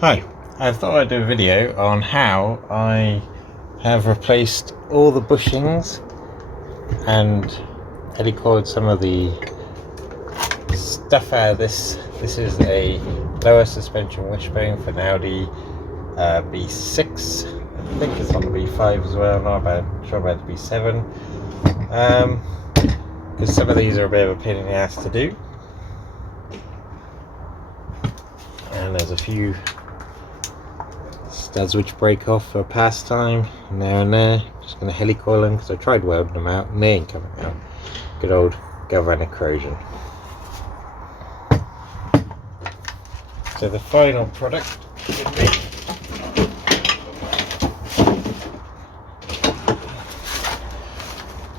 Hi, I thought I'd do a video on how I have replaced all the bushings and helicoiled some of the stuff out of this. This is a lower suspension wishbone for an Audi B6. I think it's on the B5 as well, I'm not sure about the B7. Because some of these are a bit of a pain in the ass to do. And there's a few studs which break off for pastime now and there. Just going to helicoil them because I tried welding them out and they ain't coming out. Good old galvanic corrosion. So the final product should be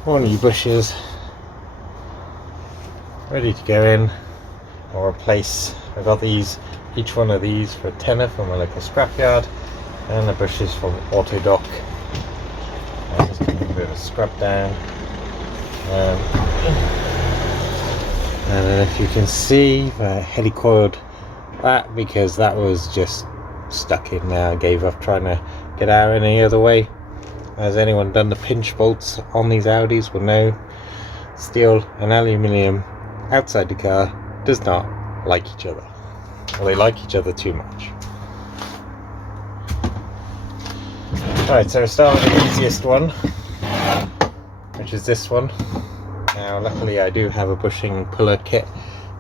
one of your bushes ready to go in or replace. I got these, each one of these for a tenner from a local scrapyard, and the bushes from Autodoc. I'm just going to do a bit of a scrub down. And then if you can see, I helicoiled that because that was just stuck in there. I gave up trying to get out any other way. Has anyone done the pinch bolts on these Audis will know, steel and aluminium outside the car does not like each other. Well, they like each other too much. Alright, so we'll start with the easiest one, which is this one. Now luckily I do have a bushing puller kit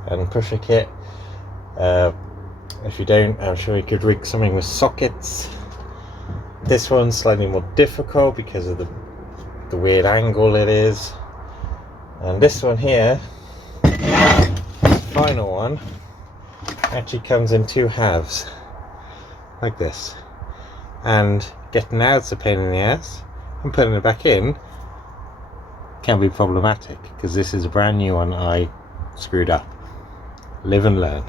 and pusher kit. If you don't, I'm sure you could rig something with sockets. This one's slightly more difficult because of the weird angle it is. And this one here, this final one, actually comes in two halves, like this. And getting out's a pain in the ass, and putting it back in can be problematic because this is a brand new one I screwed up. Live and learn.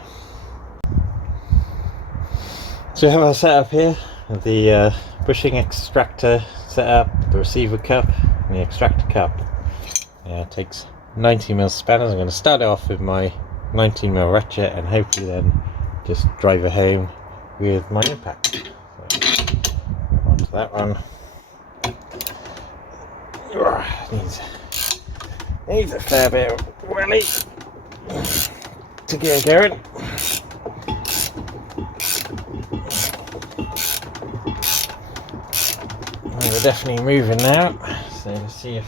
So I have our setup here with the bushing extractor set up, the receiver cup and the extractor cup. It takes 90mm spanners. I'm going to start it off with my 19mm ratchet and hopefully then just drive it home with my impact. So, onto that one. Needs a fair bit of welly to get going. We're definitely moving now, so let's see if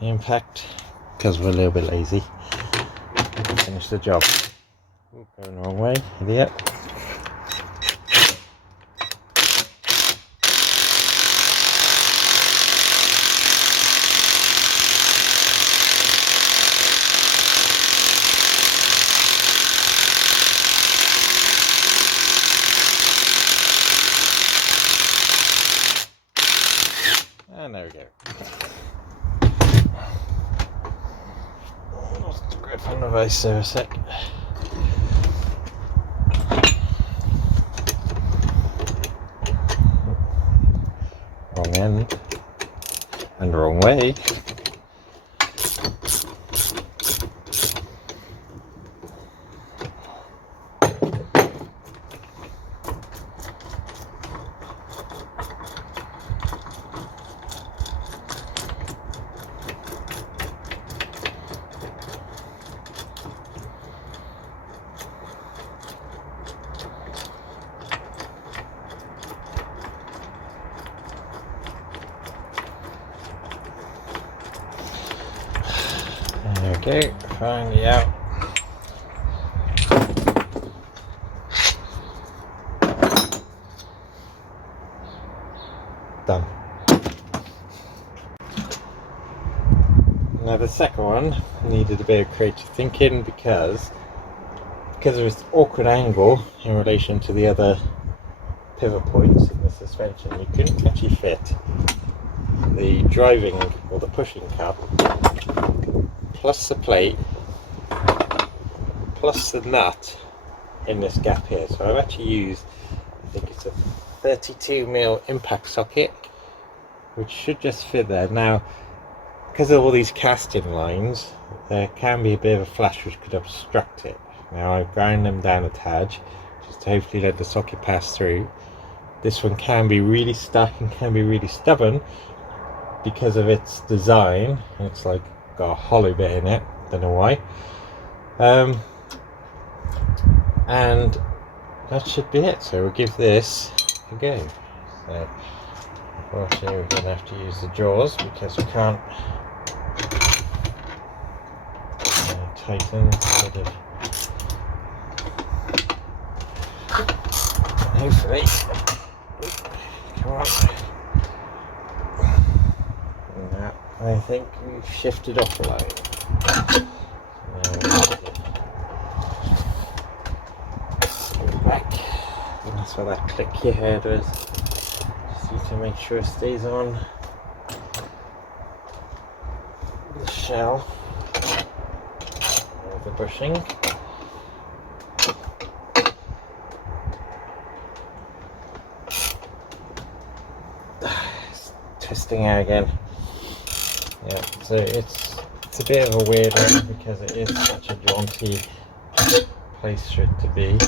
the impact, because we're a little bit lazy, we can finish the job. Ooh, going the wrong way, idiot. And there we go. Lost the grip on the vise there a sec. Wrong end. And wrong way. There we go, finally out. Done. Now the second one needed a bit of creative thinking because of its awkward angle in relation to the other pivot points in the suspension. You couldn't actually fit the driving or the pushing cup plus the plate plus the nut in this gap here. So I've actually used, I think it's a 32mm impact socket, which should just fit there. Now because of all these casting lines, there can be a bit of a flash which could obstruct it. Now I've ground them down a tad, just to hopefully let the socket pass through. This one can be really stuck and can be really stubborn because of its design. It's like got a hollow bit in it, don't know why. And that should be it, so we'll give this a go. So unfortunately we're going to have to use the jaws because we can't tighten sort of. Hopefully, come on. Now, I think we've shifted off a line. Back. And that's what that click your head was. Just need to make sure it stays on the shell of the bushing. Twisting out again. Yeah, so it's a bit of a weird one because it is such a jaunty place for it to be.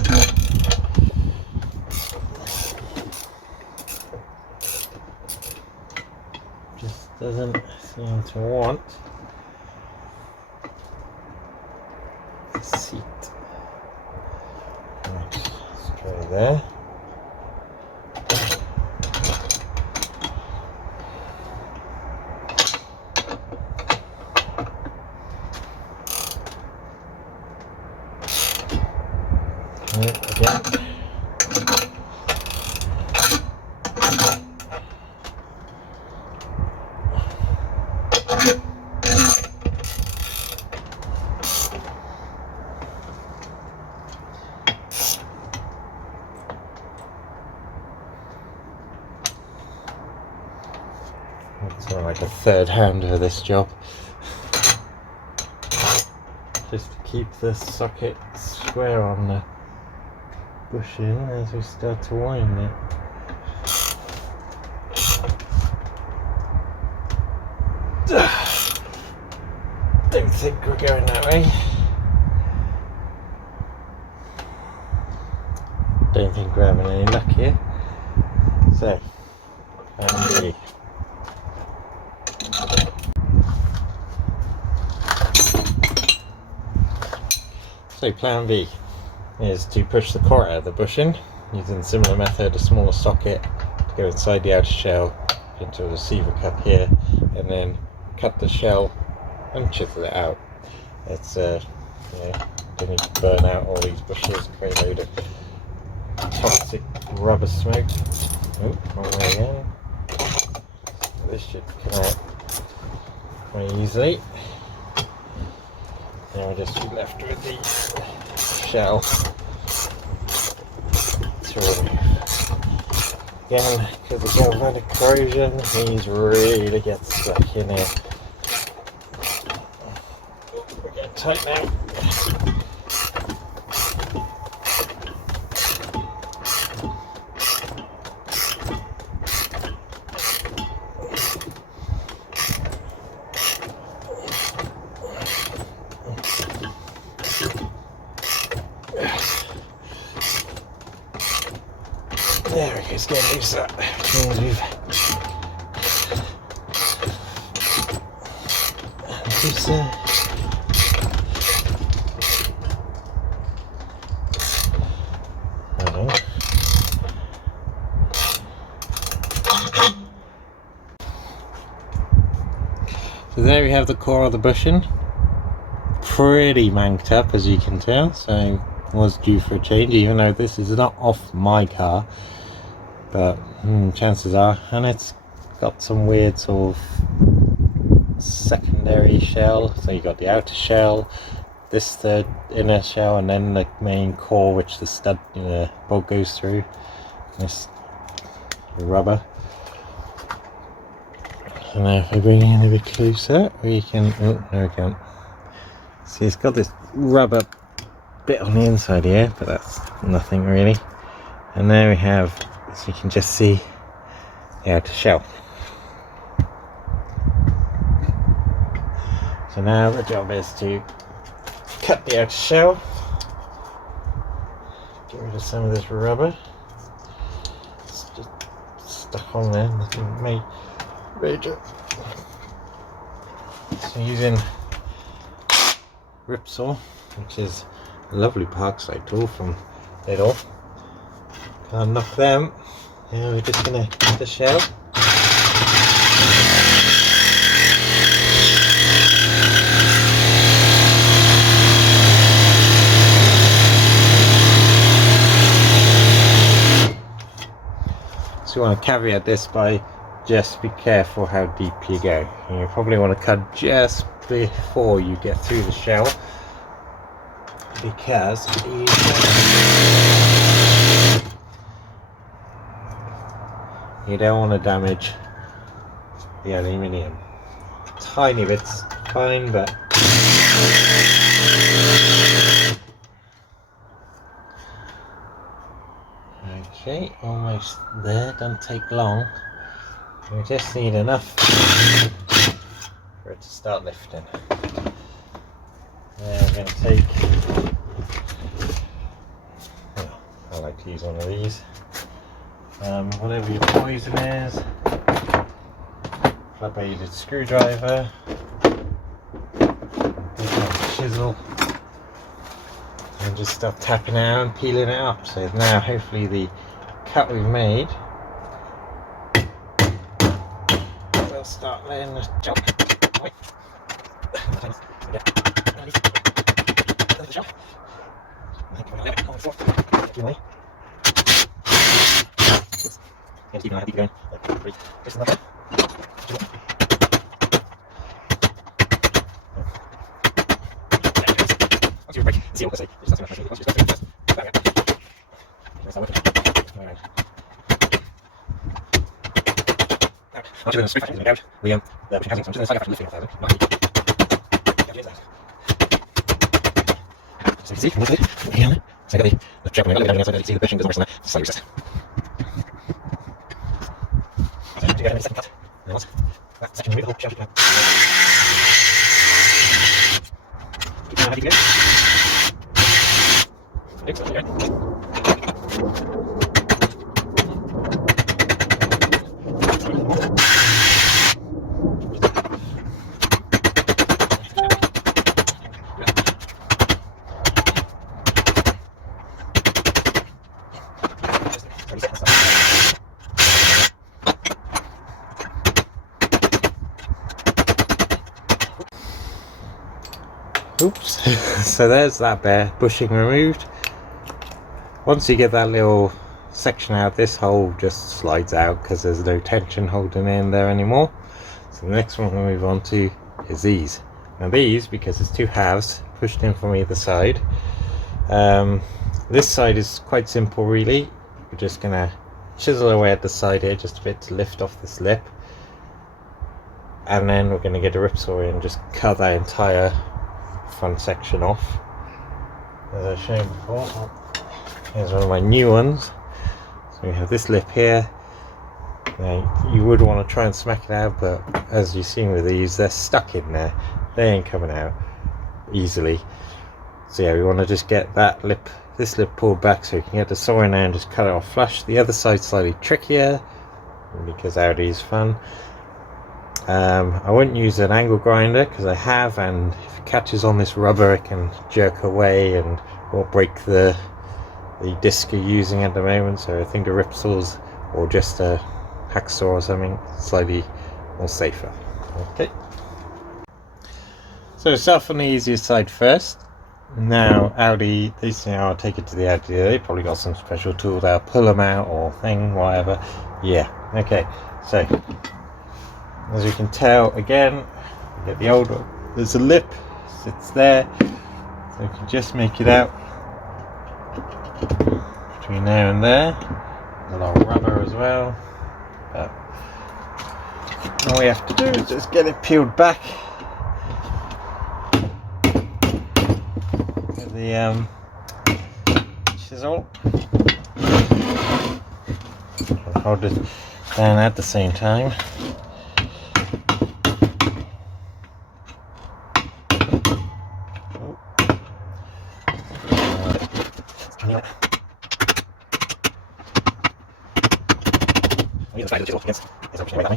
Just doesn't seem to want the seat. Right, let's try there. Again. It's more like a third hand for this job. Just to keep the socket square on the bushing as we start to wind it. Don't think we're going that way. Don't think we're having any luck here. So, plan B. So plan B is to push the core out of the bushing using a similar method, a smaller socket to go inside the outer shell into a receiver cup here, and then cut the shell and chisel it out. It's don't need to burn out all these bushes, create a load of toxic rubber smoke. Oh, wrong way again. This should come out very easily. Now we'll just be left with the shell to remove. Again, because of galvanic corrosion, these really get stuck in here. We're getting tight now. There we go, it's getting loose up. So there we have the core of the bushing. Pretty manked up, as you can tell, so was due for a change, even though this is not off my car, but chances are. And it's got some weird sort of secondary shell, so you got the outer shell, this third inner shell, and then the main core which the stud bolt goes through, this rubber. And now if we bring it in a bit closer, we can, oh no we can't, see it's got this rubber bit on the inside here, but that's nothing really. And there we have, so you can just see the outer shell. So now the job is to cut the outer shell Get rid of some of this rubber. It's just stuck on there, nothing major. So using Ripsaw, which is a lovely parkside tool from Lidl. Can't knock them. And we're just going to cut the shell. So you want to caveat this by just be careful how deep you go. And you probably want to cut just before you get through the shell, because you don't want to damage the aluminium. Tiny bits fine, but okay, almost there. Don't take long. We just need enough for it to start lifting. Now we're going to take, well, I like to use one of these, whatever your poison is, flat bladed screwdriver, chisel, and just start tapping out and peeling it up. So now hopefully the cut we've made will start letting us jump. So you see, so I got the strap on the outside, you see the bushing doesn't work on that, so useless. So you get a second cut, and once that section removed, the whole shell should come out. Keep going, how do you go? Oops. So there's that bushing removed. Once you get that little section out, this hole just slides out because there's no tension holding it in there anymore. So the next one we'll move on to is these. Now these, because it's two halves pushed in from either side, this side is quite simple really. We're just gonna chisel away at the side here just a bit to lift off this lip, and then we're going to get a ripsaw and just cut that entire front section off, as I showed before. Here's one of my new ones. So we have this lip here. Now you would want to try and smack it out, but as you've seen with these, they're stuck in there. They ain't coming out easily. So yeah, we want to just get that lip, this lip pulled back so you can get the saw in there and just cut it off flush. The other side's slightly trickier because Audi is fun. I wouldn't use an angle grinder because I have, and if it catches on this rubber it can jerk away and or break the disc you're using at the moment. So I think the ripsaws or just a hacksaw or something slightly more safer. Okay, so start on the easiest side first. Now Audi, these, I'll take it to the Audi, they probably got some special tool that'll pull them out or thing, whatever. Yeah, okay, so as you can tell, again, you get the old one. There's a lip, sits there, so you can just make it out between there and there. There's a lot of rubber as well, but all we have to do is just get it peeled back with the chisel. I'll hold it down at the same time. the side of the chisel, yes. Yes, I'm pushing away that way.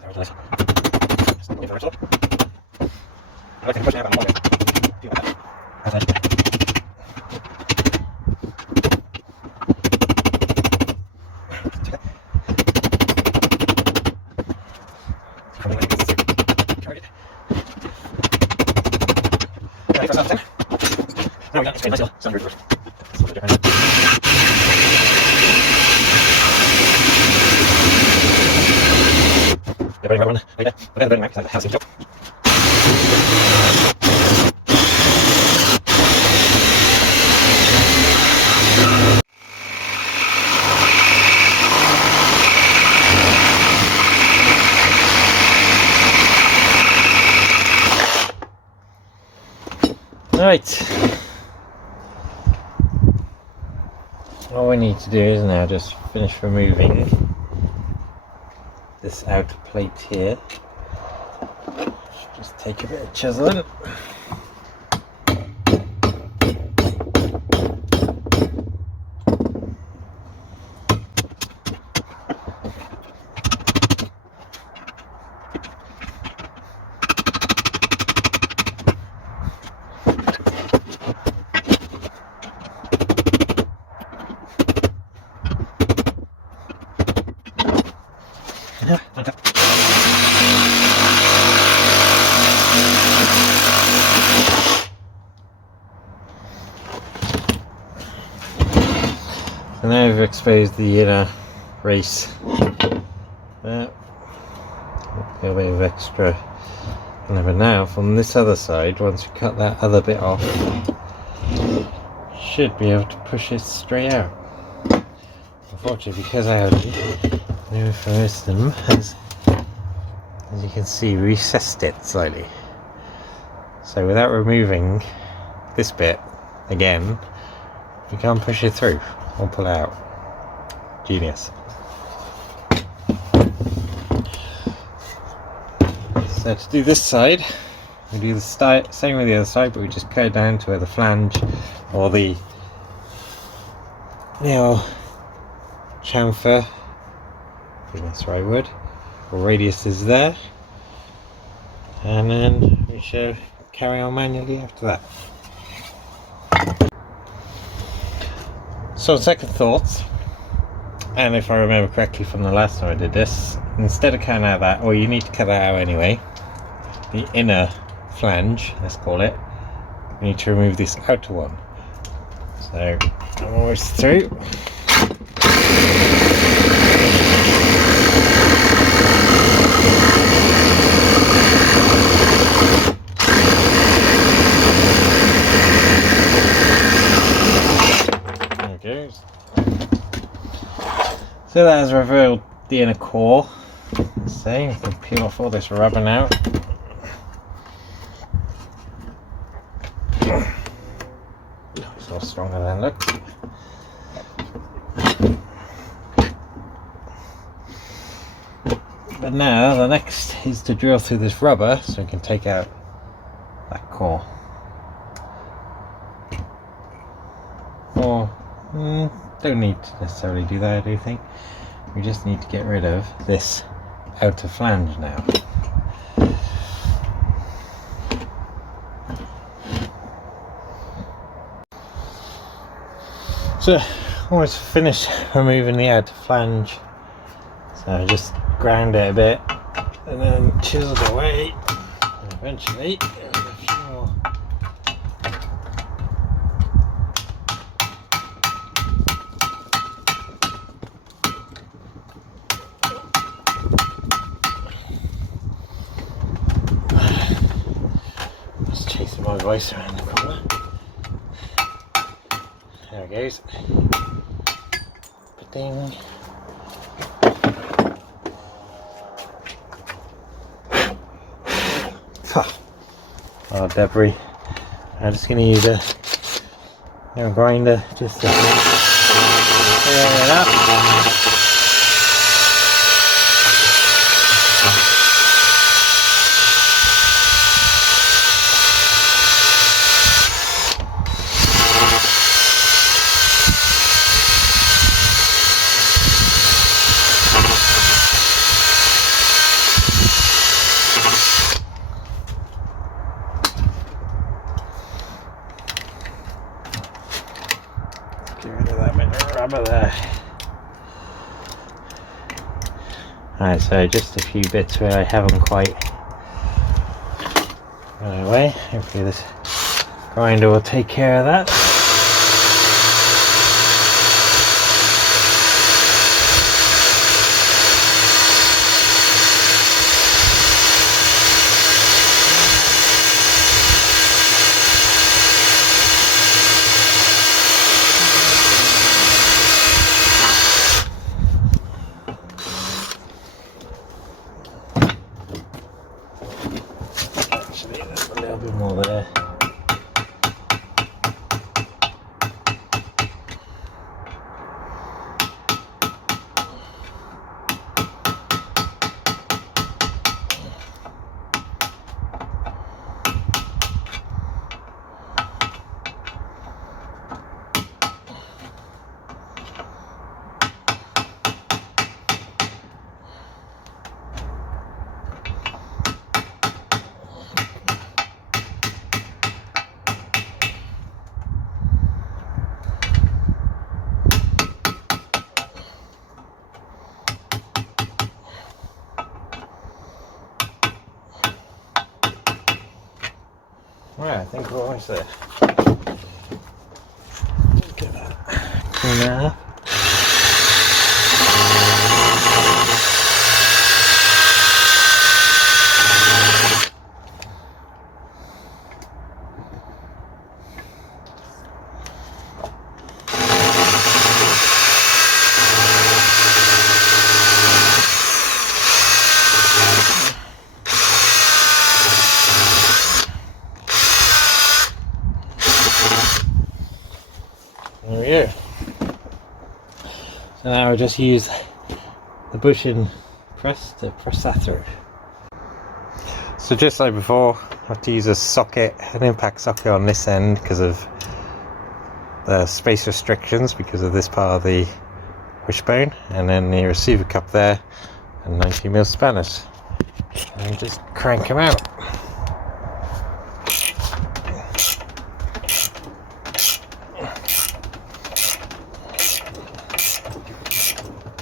Very nice. Just wait for it up. I like to push it out that way. Do like that. How's that? No, we got it's nice little sun reverse. It's a little different. The very right one, right there. Look at the very right, because that's how it's up. Right. All we need to do is now just finish removing this outer plate here. Just take a bit of chiseling. So now we've exposed the inner race. A little bit of extra. But now from this other side, once we cut that other bit off, should be able to push it straight out. Unfortunately, because Audi, for most of them, has, as you can see, recessed it slightly. So without removing this bit again, you can't push it through or pull it out. Genius. So to do this side, we do the same with the other side, but we just cut it down to where the flange or the chamfer, I think that's the right word, or radius is there, and then we shall carry on manually after that. So second thoughts, and if I remember correctly from the last time I did this, instead of cutting out that, or you need to cut that out anyway, the inner flange, let's call it, we need to remove this outer one. So I'm always through. There it goes. So that has revealed the inner core. So we can peel off all this rubber now. It's a lot stronger than it looks. But now the next is to drill through this rubber so we can take out that core. Or don't need to necessarily do that, I do think. We just need to get rid of this outer flange now. So almost finished removing the outer flange. So I just ground it a bit and then chiseled away, and eventually a few more. Just chasing my voice around the corner. There it goes. Ba-ding. Oh, debris. I'm just going to use a grinder just to clear it up. Get rid of that bit of rubber there. Alright, so just a few bits where I haven't quite gone away. Hopefully this grinder will take care of that. Actually, there's a little bit more there. Right, I think we're almost there. Look at that. Clean that up. There we go. So now I'll just use the bushing press to press that through. So just like before, I have to use a socket, an impact socket on this end because of the space restrictions because of this part of the wishbone, and then the receiver cup there and 90mm spanners, and just crank them out.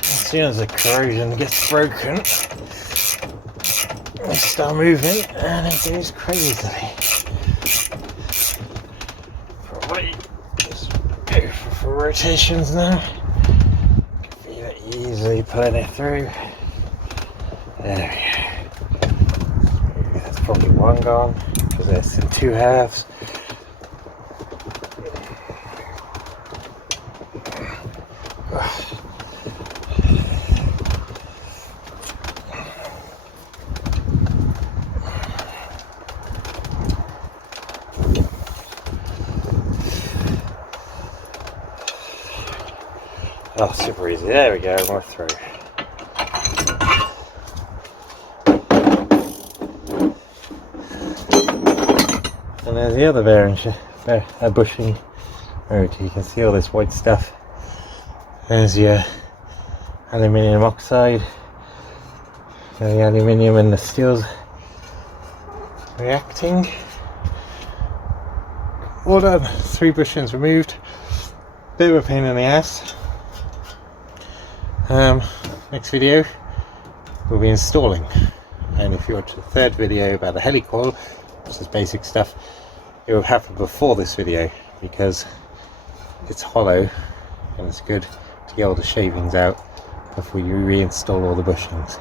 As soon as the corrosion gets broken, I start moving and it goes crazily. Probably just go for rotations now. Can feel it easily pulling it through. There we go. Maybe that's probably one gone because it's in two halves. Oh, super easy. There we go, we're through. And there's the other bushing. You can see all this white stuff. There's your aluminium oxide. The aluminium and the steel's reacting. All done. 3 bushings removed. Bit of a pain in the ass. Next video we'll be installing, and if you watch the 3rd video about the helicoil, which is basic stuff, it will happen before this video because it's hollow and it's good to get all the shavings out before you reinstall all the bushings.